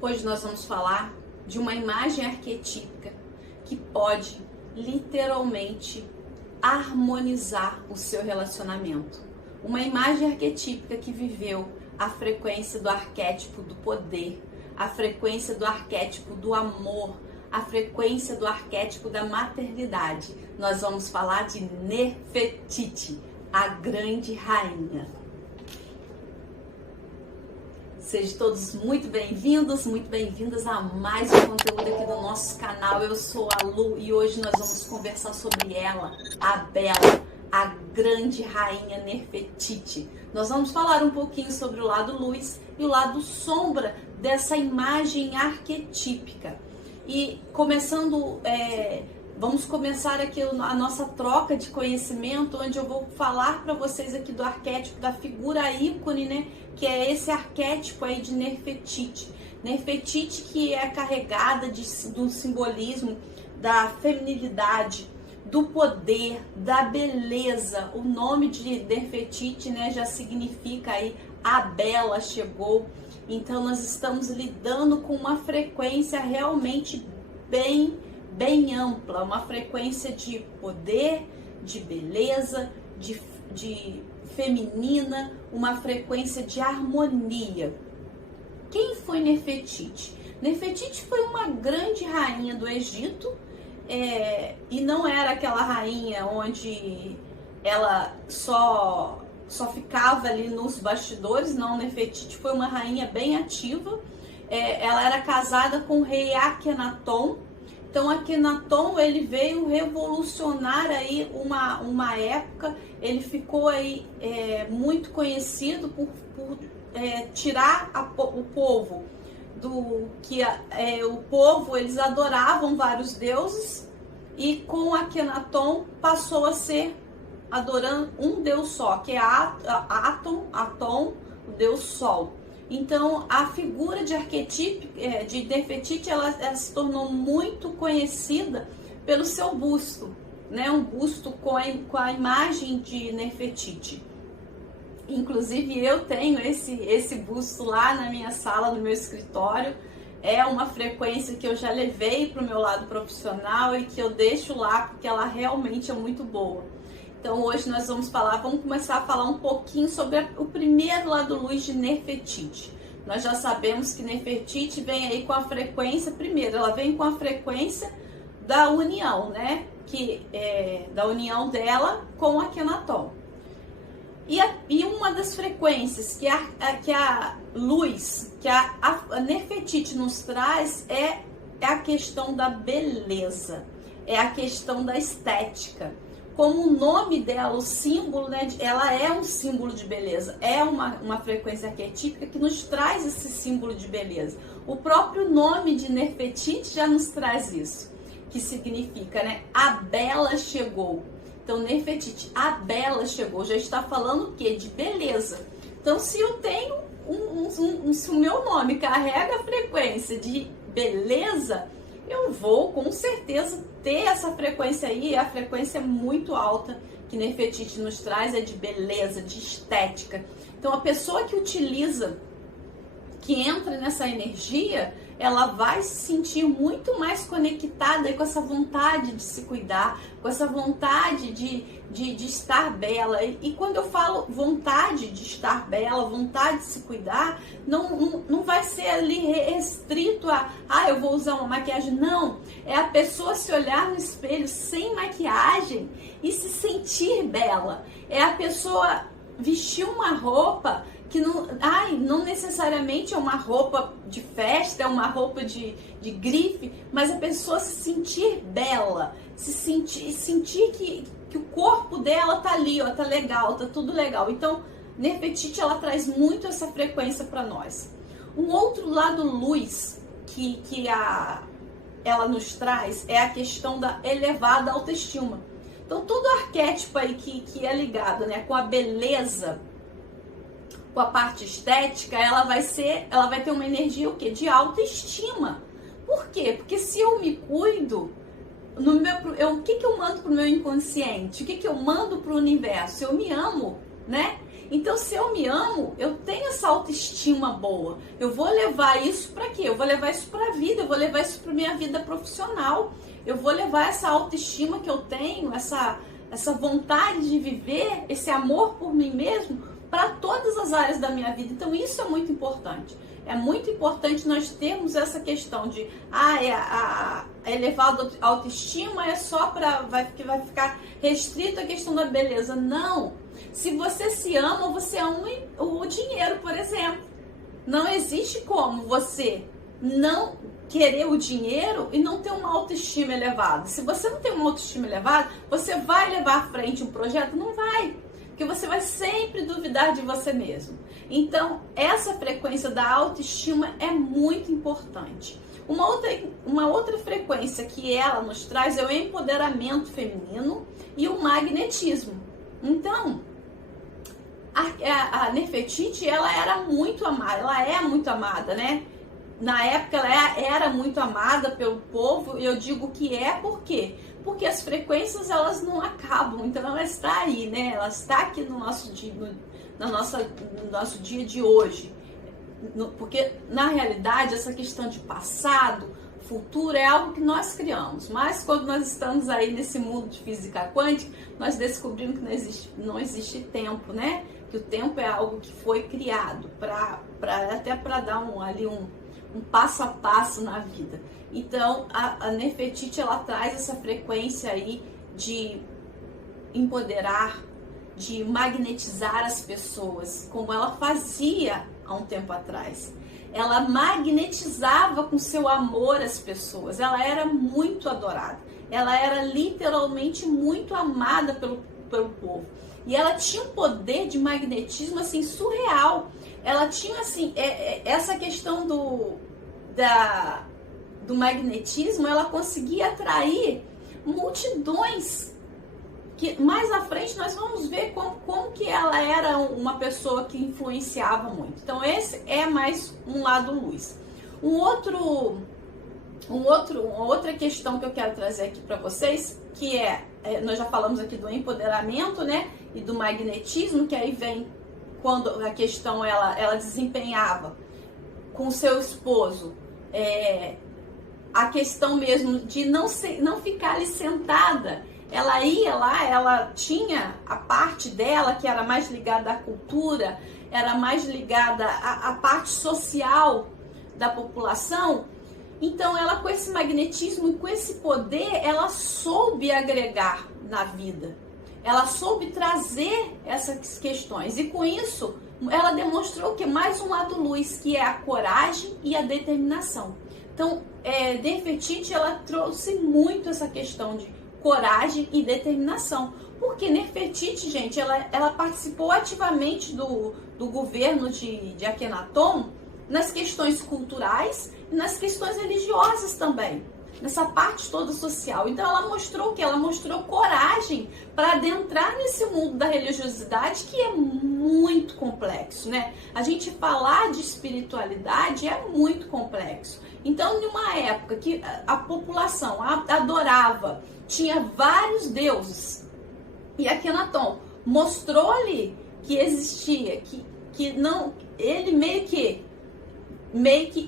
Hoje nós vamos falar de uma imagem arquetípica que pode literalmente harmonizar o seu relacionamento. Uma imagem arquetípica que viveu a frequência do arquétipo do poder, a frequência do arquétipo do amor, a frequência do arquétipo da maternidade. Nós vamos falar de Nefertiti, a grande rainha. Sejam todos muito bem-vindos, muito bem-vindas a mais um conteúdo aqui do nosso canal. Eu sou a Lu e hoje nós vamos conversar sobre ela, a bela, a grande rainha Nefertiti. Nós vamos falar um pouquinho sobre o lado luz e o lado sombra dessa imagem arquetípica. E vamos começar aqui a nossa troca de conhecimento, onde eu vou falar para vocês aqui do arquétipo, da figura ícone, né? Que é esse arquétipo aí de Nefertiti. Nefertiti que é carregada do simbolismo da feminilidade, do poder, da beleza. O nome de Nefertiti, né, já significa aí a bela chegou. Então nós estamos lidando com uma frequência realmente bem ampla, uma frequência de poder, de beleza, de feminina, uma frequência de harmonia. Quem foi Nefertiti? Nefertiti foi uma grande rainha do Egito, e não era aquela rainha onde ela só ficava ali nos bastidores. Não, Nefertiti foi uma rainha bem ativa. Ela era casada com o rei Akhenaton. Então Akhenaton, ele veio revolucionar aí uma época. Ele ficou aí muito conhecido por tirar o povo o povo, eles adoravam vários deuses, e com Akhenaton passou a ser adorando um deus só, que é Aton, o deus Sol. Então a figura de arquetipo de Nefertiti, ela se tornou muito conhecida pelo seu busto, né? Um busto com a imagem de Nefertiti. Inclusive eu tenho esse busto lá na minha sala, no meu escritório. É uma frequência que eu já levei para o meu lado profissional e que eu deixo lá porque ela realmente é muito boa. Então hoje nós vamos começar a falar um pouquinho sobre o primeiro lado luz de Nefertiti. Nós já sabemos que Nefertiti vem aí com a frequência, primeiro, ela vem com a frequência da união, né? Da união dela com Akhenaton. E uma das frequências que a luz, que a Nefertiti nos traz é a questão da beleza, é a questão da estética. Como o nome dela, o símbolo, né, ela é um símbolo de beleza, é uma frequência arquetípica que nos traz esse símbolo de beleza. O próprio nome de Nefertiti já nos traz isso, que significa, né, a bela chegou. Então Nefertiti, a bela chegou, já está falando o quê? De beleza. Então se eu tenho se o meu nome carrega a frequência de beleza, eu vou com certeza ter essa frequência aí. A frequência muito alta que Nefertiti nos traz é de beleza, de estética. Então a pessoa que utiliza, que entra nessa energia, ela vai se sentir muito mais conectada com essa vontade de se cuidar, com essa vontade de estar bela. E quando eu falo vontade de estar bela, vontade de se cuidar, não vai ser ali restrito eu vou usar uma maquiagem. Não, é a pessoa se olhar no espelho sem maquiagem e se sentir bela. É a pessoa vestir uma roupa que não necessariamente é uma roupa de festa, é uma roupa de grife, mas a pessoa se sentir bela, sentir que o corpo dela tá ali, ó, tá legal, tá tudo legal. Então, Nefertiti, ela traz muito essa frequência para nós. Um outro lado luz que ela nos traz é a questão da elevada autoestima. Então, todo arquétipo aí que é ligado, né, com a beleza, com a parte estética, ela vai ter uma energia o quê? De autoestima. Por quê? Porque se eu me cuido, o que eu mando pro meu inconsciente? O que eu mando pro universo? Eu me amo, né? Então, se eu me amo, eu tenho essa autoestima boa. Eu vou levar isso para quê? Eu vou levar isso para a vida, eu vou levar isso para minha vida profissional. Eu vou levar essa autoestima que eu tenho, essa vontade de viver, esse amor por mim mesmo, para todas as áreas da minha vida. Então, isso é muito importante. É muito importante nós termos essa questão de a elevada autoestima é só para vai ficar restrito à questão da beleza. Não. Se você se ama, você ama o dinheiro, por exemplo. Não existe como você não querer o dinheiro e não ter uma autoestima elevada. Se você não tem uma autoestima elevada, você vai levar à frente um projeto? Não vai. Porque você vai sempre duvidar de você mesmo. Então, essa frequência da autoestima é muito importante. Uma outra frequência que ela nos traz é o empoderamento feminino e o magnetismo. Então, a Nefertiti, ela era muito amada, ela é muito amada, né? Na época ela era muito amada pelo povo, e eu digo que por quê? Porque as frequências elas não acabam, então ela está aí, né? Ela está aqui no nosso dia, no nosso dia de hoje. Porque na realidade essa questão de passado, futuro é algo que nós criamos, mas quando nós estamos aí nesse mundo de física quântica, nós descobrimos que não existe tempo, né? Que o tempo é algo que foi criado até para dar um passo a passo na vida. Então, a Nefertiti, ela traz essa frequência aí de empoderar, de magnetizar as pessoas, como ela fazia há um tempo atrás. Ela magnetizava com seu amor as pessoas, ela era muito adorada, ela era literalmente muito amada pelo povo. E ela tinha um poder de magnetismo assim surreal. Ela tinha assim essa questão do magnetismo, ela conseguia atrair multidões. Que mais à frente nós vamos ver como que ela era uma pessoa que influenciava muito. Então esse é mais um lado luz. Uma outra questão que eu quero trazer aqui para vocês, que nós já falamos aqui do empoderamento, né, e do magnetismo, que aí vem quando a questão ela desempenhava com seu esposo a questão mesmo de não ficar ali sentada. Ela ia lá, ela tinha a parte dela que era mais ligada à cultura, era mais ligada à parte social da população. Então ela, com esse magnetismo e com esse poder, ela soube agregar na vida. Ela soube trazer essas questões. E com isso, ela demonstrou que mais um lado luz, que é a coragem e a determinação. Então, Nefertiti, ela trouxe muito essa questão de coragem e determinação. Porque Nefertiti, gente, ela participou ativamente do governo de Akhenaton nas questões culturais e nas questões religiosas também, nessa parte toda social. Então ela mostrou que ela mostrou coragem para adentrar nesse mundo da religiosidade, que é muito complexo, né? A gente falar de espiritualidade é muito complexo. Então, numa época que a população adorava, tinha vários deuses, e Akhenaton mostrou ali que existia, que não, ele meio que,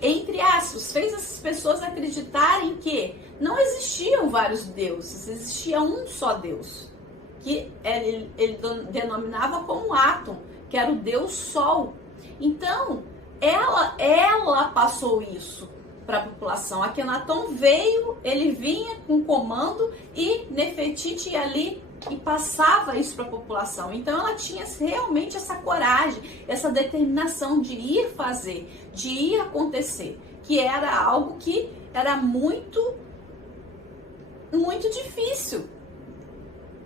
entre aspas, fez essas pessoas acreditarem que não existiam vários deuses, existia um só Deus, que ele denominava como Atum, que era o Deus Sol. Então, ela passou isso para a população. Akhenaton ele vinha com comando, e Nefertiti ali e passava isso para a população. Então ela tinha realmente essa coragem, essa determinação de ir fazer, de ir acontecer, que era algo que era muito, muito difícil,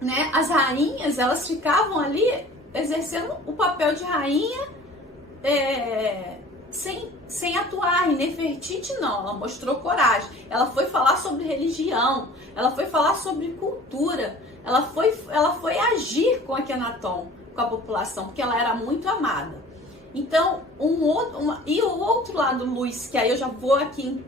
né? As rainhas, elas ficavam ali exercendo o papel de rainha sem atuar. E Nefertiti não, ela mostrou coragem. Ela foi falar sobre religião, ela foi falar sobre cultura, ela foi agir com Akhenaton, com a população, porque ela era muito amada. Então, e o outro lado luz, que aí eu já vou aqui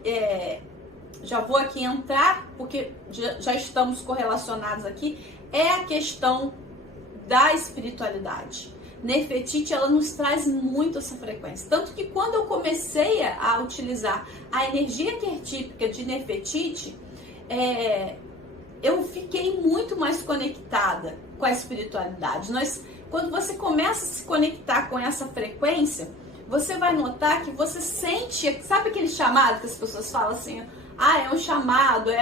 entrar, porque já estamos correlacionados aqui, é a questão da espiritualidade. Nefertiti, ela nos traz muito essa frequência. Tanto que quando eu comecei a utilizar a energia arquetípica de Nefertiti, eu fiquei muito mais conectada com a espiritualidade. Quando você começa a se conectar com essa frequência, você vai notar que você sente, sabe aquele chamado que as pessoas falam assim, é um chamado, é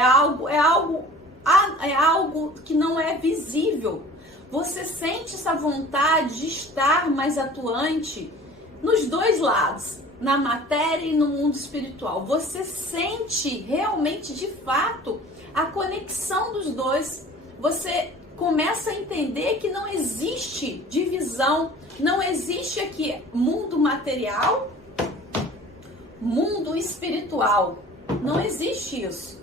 algo que não é visível. Você sente essa vontade de estar mais atuante nos dois lados, na matéria e no mundo espiritual. Você sente realmente, de fato, a conexão dos dois. Você começa a entender que não existe divisão, não existe aqui mundo material, mundo espiritual. Não existe isso.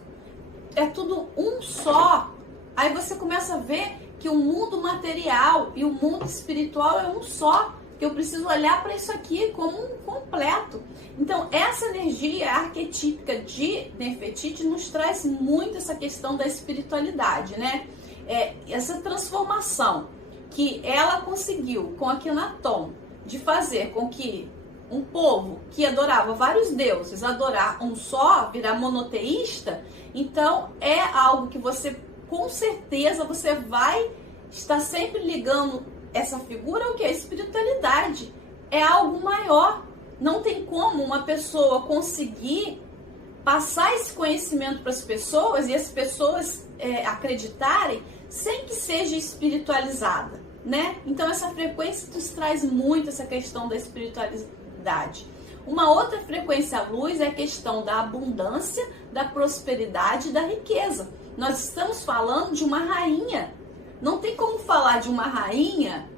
É tudo um só. Aí você começa a ver que o mundo material e o mundo espiritual é um só. Que eu preciso olhar para isso aqui como um completo. Então, essa energia arquetípica de Nefertiti nos traz muito essa questão da espiritualidade, né? Essa transformação que ela conseguiu com Akhenaton de fazer com que um povo que adorava vários deuses adorar um só, virar monoteísta, então é algo que você, com certeza, você vai estar sempre ligando essa figura ao que? A espiritualidade. É algo maior. Não tem como uma pessoa conseguir passar esse conhecimento para as pessoas e as pessoas acreditarem sem que seja espiritualizada, né? Então essa frequência nos traz muito essa questão da espiritualidade. Uma outra frequência à luz é a questão da abundância, da prosperidade e da riqueza. Nós estamos falando de uma rainha. Não tem como falar de uma rainha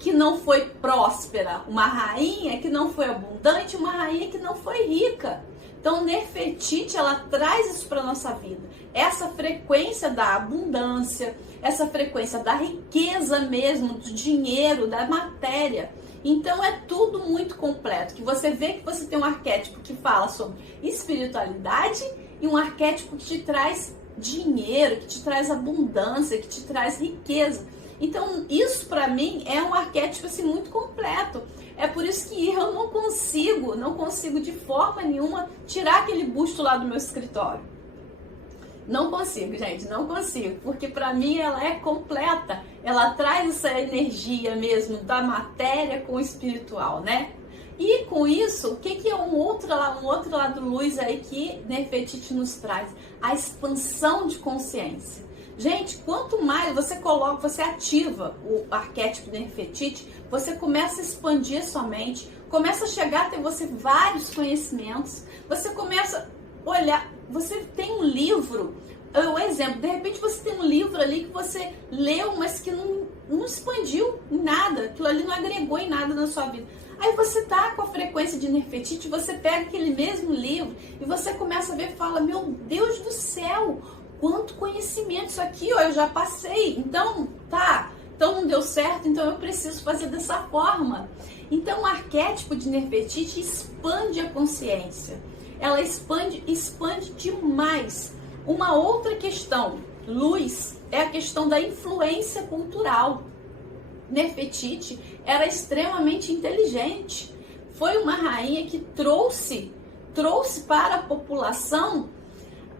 que não foi próspera, uma rainha que não foi abundante, uma rainha que não foi rica. Então, Nefertiti, ela traz isso para a nossa vida. Essa frequência da abundância, essa frequência da riqueza mesmo, do dinheiro, da matéria. Então, é tudo muito completo. Que você vê que você tem um arquétipo que fala sobre espiritualidade e um arquétipo que te traz dinheiro, que te traz abundância, que te traz riqueza. Então, isso para mim é um arquétipo assim, muito completo. É por isso que eu não consigo de forma nenhuma tirar aquele busto lá do meu escritório. Não consigo, gente, não consigo, porque para mim ela é completa. Ela traz essa energia mesmo da matéria com o espiritual, né? E com isso, o que é um outro lado luz aí que Nefertiti nos traz? A expansão de consciência. Gente, quanto mais você ativa o arquétipo de Nefertiti, você começa a expandir a sua mente, começa a chegar a ter você vários conhecimentos, você começa a olhar, você tem um livro, exemplo, de repente você tem um livro ali que você leu, mas que não expandiu em nada, aquilo ali não agregou em nada na sua vida. Aí você tá com a frequência de Nefertiti, você pega aquele mesmo livro e você começa a ver e fala, meu Deus do céu, quanto conhecimento, isso aqui, ó, eu já passei, então não deu certo, então eu preciso fazer dessa forma. Então o arquétipo de Nefertiti expande a consciência, ela expande demais. Uma outra questão, luz, é a questão da influência cultural. Nefertiti era extremamente inteligente, foi uma rainha que trouxe para a população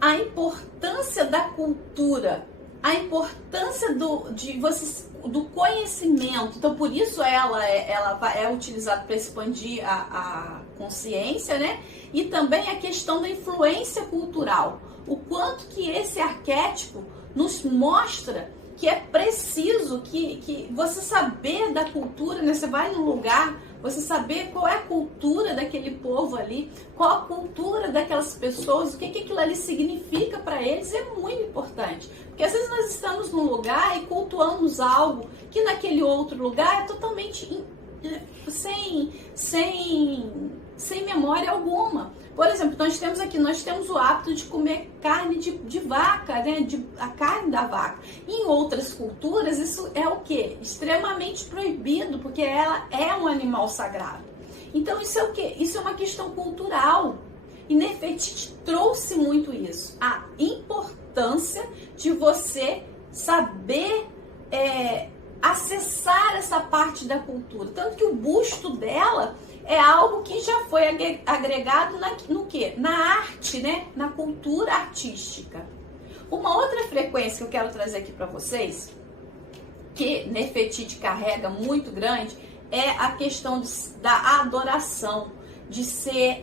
a importância da cultura, a importância do conhecimento. Então, por isso ela é utilizada para expandir a consciência, né? E também a questão da influência cultural. O quanto que esse arquétipo nos mostra que é preciso que você saber da cultura, né? Você vai num lugar, você saber qual é a cultura daquele povo ali, qual a cultura daquelas pessoas, o que aquilo ali significa para eles, é muito importante. Porque às vezes nós estamos num lugar e cultuamos algo que naquele outro lugar é totalmente sem memória alguma. Por exemplo, nós temos o hábito de comer carne de vaca, né? A carne da vaca. Em outras culturas, isso é o quê? Extremamente proibido, porque ela é um animal sagrado. Então, isso é o quê? Isso é uma questão cultural. E Nefertiti trouxe muito isso. A importância de você saber acessar essa parte da cultura. Tanto que o busto dela é algo que já foi agregado no quê? Na arte, né? Na cultura artística. Uma outra frequência que eu quero trazer aqui para vocês, que Nefertiti carrega muito grande, é a questão da adoração, de ser,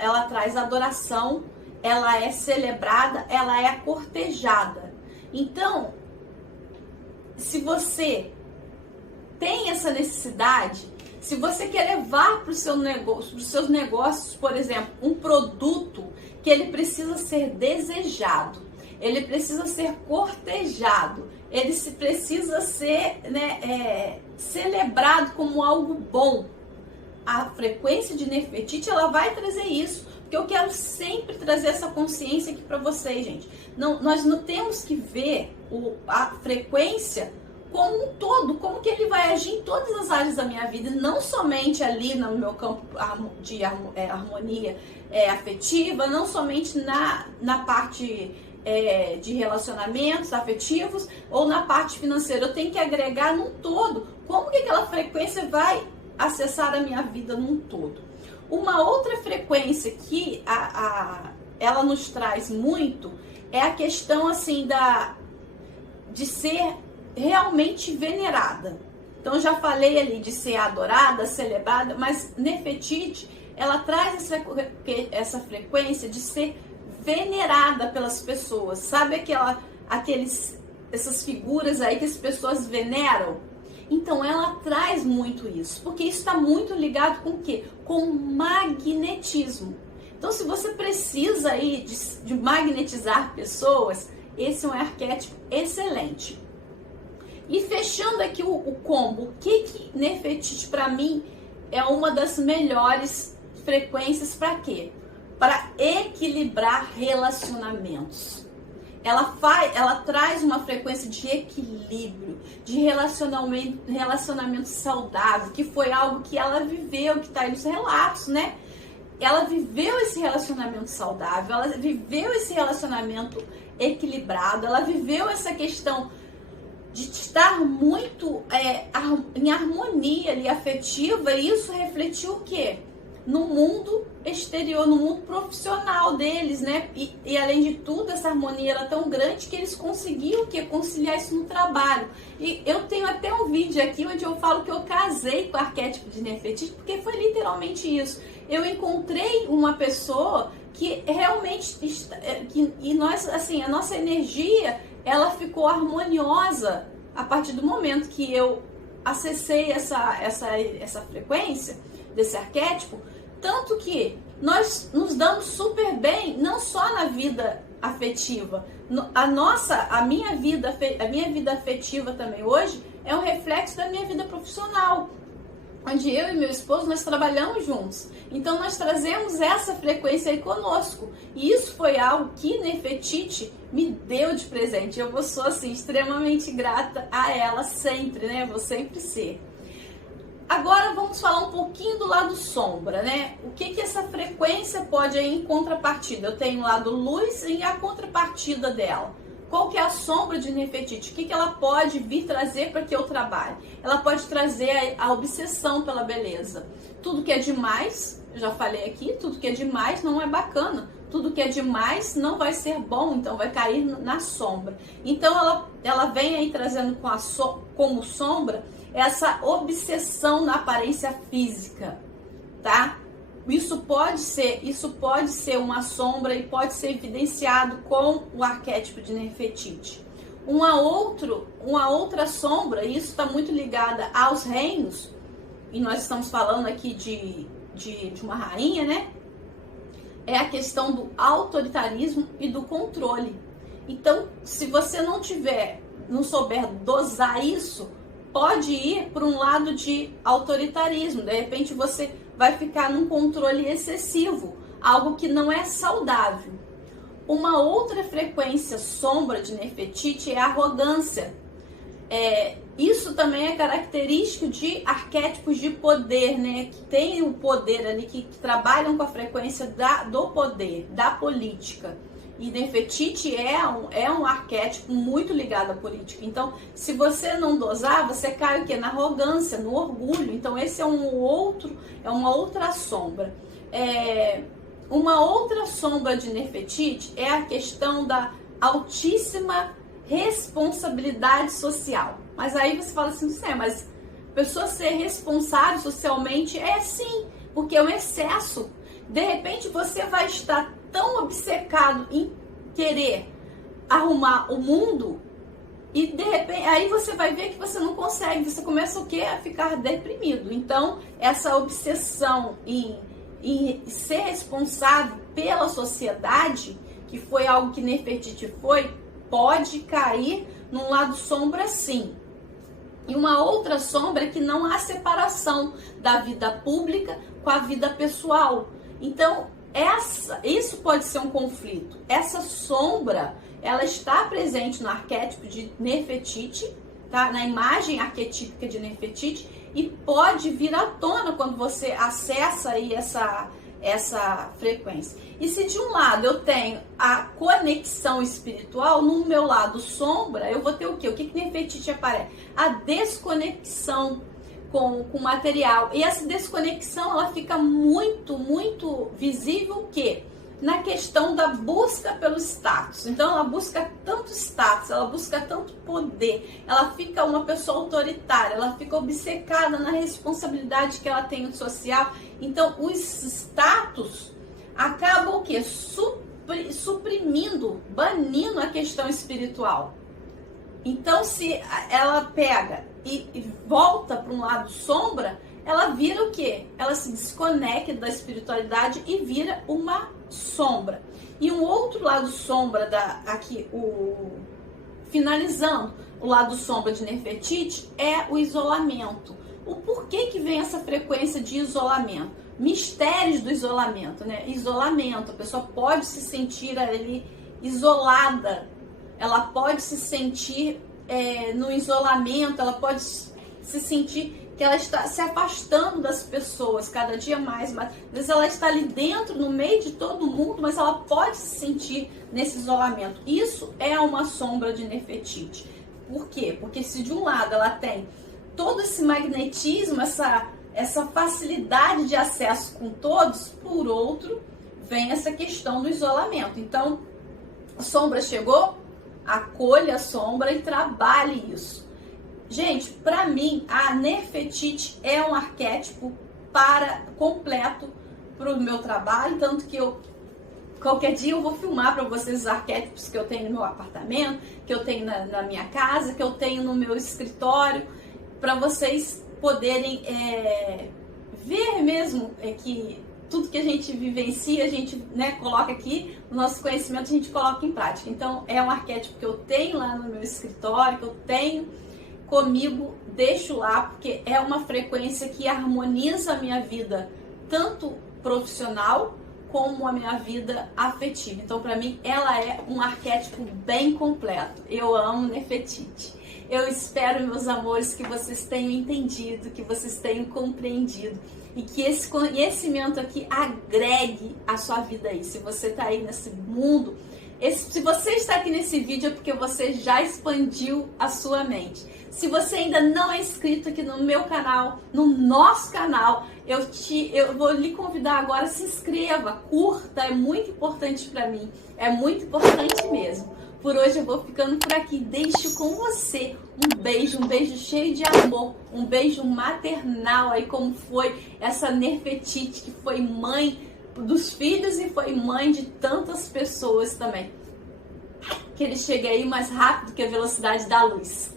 ela traz adoração, ela é celebrada, ela é cortejada. Então, se você tem essa necessidade, se você quer levar para os seus negócios, por exemplo, um produto que ele precisa ser desejado, ele precisa ser cortejado, ele precisa ser, né, celebrado como algo bom. A frequência de Nefertiti, ela vai trazer isso, porque eu quero sempre trazer essa consciência aqui para vocês, gente. Nós não temos que ver a frequência como um todo, como que ele vai agir em todas as áreas da minha vida, não somente ali no meu campo de harmonia afetiva, não somente na parte de relacionamentos afetivos ou na parte financeira. Eu tenho que agregar num todo. Como que aquela frequência vai acessar a minha vida num todo? Uma outra frequência que ela nos traz muito é a questão assim de ser realmente venerada. Então, já falei ali de ser adorada, celebrada, mas Nefertiti, ela traz essa frequência de ser venerada pelas pessoas. Sabe essas figuras aí que as pessoas veneram? Então, ela traz muito isso, porque isso está muito ligado com o quê? Com o magnetismo. Então, se você precisa aí de magnetizar pessoas, esse é um arquétipo excelente. E fechando aqui o combo, o que Nefertiti para mim é uma das melhores frequências para quê? Para equilibrar relacionamentos. Ela traz uma frequência de equilíbrio, de relacionamento saudável, que foi algo que ela viveu, que está aí nos relatos, né? Ela viveu esse relacionamento saudável, ela viveu esse relacionamento equilibrado, ela viveu essa questão de estar muito em harmonia ali, afetiva, e isso refletiu o quê? No mundo exterior, no mundo profissional deles, né? E além de tudo, essa harmonia era tão grande que eles conseguiam conciliar isso no trabalho. E eu tenho até um vídeo aqui onde eu falo que eu casei com o arquétipo de Nefertiti, porque foi literalmente isso. Eu encontrei uma pessoa que realmente e nós, assim, a nossa energia, ela ficou harmoniosa a partir do momento que eu acessei essa frequência desse arquétipo, tanto que nós nos damos super bem, não só na vida afetiva. A minha vida afetiva também hoje é um reflexo da minha vida profissional, onde eu e meu esposo, nós trabalhamos juntos. Então nós trazemos essa frequência aí conosco. E isso foi algo que Nefertiti me deu de presente. Eu sou assim extremamente grata a ela sempre, né? Vou sempre ser. Agora vamos falar um pouquinho do lado sombra, né? O que essa frequência pode aí em contrapartida? Eu tenho o lado luz e a contrapartida dela. Qual que é a sombra de Nefertiti? O que ela pode vir trazer para que eu trabalhe? Ela pode trazer a obsessão pela beleza. Tudo que é demais, eu já falei aqui, tudo que é demais não é bacana. Tudo que é demais não vai ser bom, então vai cair na sombra. Então ela vem aí trazendo como sombra essa obsessão na aparência física, tá? Isso pode ser uma sombra e pode ser evidenciado com o arquétipo de Nefertiti. Uma outra sombra, e isso está muito ligada aos reinos, e nós estamos falando aqui de uma rainha, né? É a questão do autoritarismo e do controle. Então, se você não souber dosar isso, pode ir para um lado de autoritarismo. De repente você vai ficar num controle excessivo, algo que não é saudável. Uma outra frequência sombra de Nefertiti é a arrogância. Isso também é característico de arquétipos de poder, né? Que tem o poder ali, que trabalham com a frequência do poder, da política. E Nefertiti é um arquétipo muito ligado à política. Então, se você não dosar, você cai o quê? Na arrogância, no orgulho. Então, esse é uma outra sombra. Uma outra sombra de Nefertiti é a questão da altíssima responsabilidade social. Mas aí você fala assim, mas a pessoa ser responsável socialmente é sim, porque é um excesso. De repente você vai estar tão obcecado em querer arrumar o mundo e de repente aí você vai ver que você não consegue, você começa o quê? A ficar deprimido. Então essa obsessão em ser responsável pela sociedade, que foi algo que Nefertiti pode cair num lado sombra sim. E uma outra sombra é que não há separação da vida pública com a vida pessoal. Então, isso pode ser um conflito. Essa sombra, ela está presente no arquétipo de Nefertiti, tá? Na imagem arquetípica de Nefertiti, e pode vir à tona quando você acessa aí essa frequência. E se de um lado eu tenho a conexão espiritual, no meu lado sombra, eu vou ter o quê? O que Nefertiti aparece? A desconexão com o material. E essa desconexão, ela fica muito, muito visível o quê? Na questão da busca pelo status. Então ela busca tanto status, ela busca tanto poder, ela fica uma pessoa autoritária, ela fica obcecada na responsabilidade que ela tem no social. Então os status acabam o quê? Suprimindo, banindo a questão espiritual. Então se ela pega e volta para um lado sombra, ela vira o quê? Ela se desconecta da espiritualidade e vira uma sombra. E um outro lado sombra finalizando, o lado sombra de Nefertiti é o isolamento. O porquê que vem essa frequência de isolamento? Mistérios do isolamento, né? Isolamento, a pessoa pode se sentir ali isolada, ela pode se sentir no isolamento, ela pode se sentir que ela está se afastando das pessoas cada dia mais, mas às vezes ela está ali dentro, no meio de todo mundo, mas ela pode se sentir nesse isolamento. Isso é uma sombra de Nefertiti. Por quê? Porque se de um lado ela tem todo esse magnetismo, essa facilidade de acesso com todos, por outro, vem essa questão do isolamento. Então, a sombra chegou, acolha a sombra e trabalhe isso. Gente, para mim, a Nefertiti é um arquétipo completo para o meu trabalho, tanto que qualquer dia eu vou filmar para vocês os arquétipos que eu tenho no meu apartamento, que eu tenho na minha casa, que eu tenho no meu escritório, para vocês poderem ver mesmo que tudo que a gente vivencia, a gente coloca aqui, o nosso conhecimento a gente coloca em prática. Então, é um arquétipo que eu tenho lá no meu escritório, que eu tenho comigo, deixo lá, porque é uma frequência que harmoniza a minha vida, tanto profissional como a minha vida afetiva. Então, para mim, ela é um arquétipo bem completo. Eu amo Nefertiti. Eu espero, meus amores, que vocês tenham entendido, que vocês tenham compreendido e que esse conhecimento aqui agregue a sua vida aí. Se você está aí nesse mundo, se você está aqui nesse vídeo é porque você já expandiu a sua mente. Se você ainda não é inscrito aqui no meu canal, no nosso canal, eu vou lhe convidar agora, se inscreva, curta, é muito importante para mim, é muito importante mesmo. Por hoje eu vou ficando por aqui, deixo com você um beijo cheio de amor, um beijo maternal aí, como foi essa Nefertiti, que foi mãe dos filhos e foi mãe de tantas pessoas também. Que ele chegue aí mais rápido que a velocidade da luz.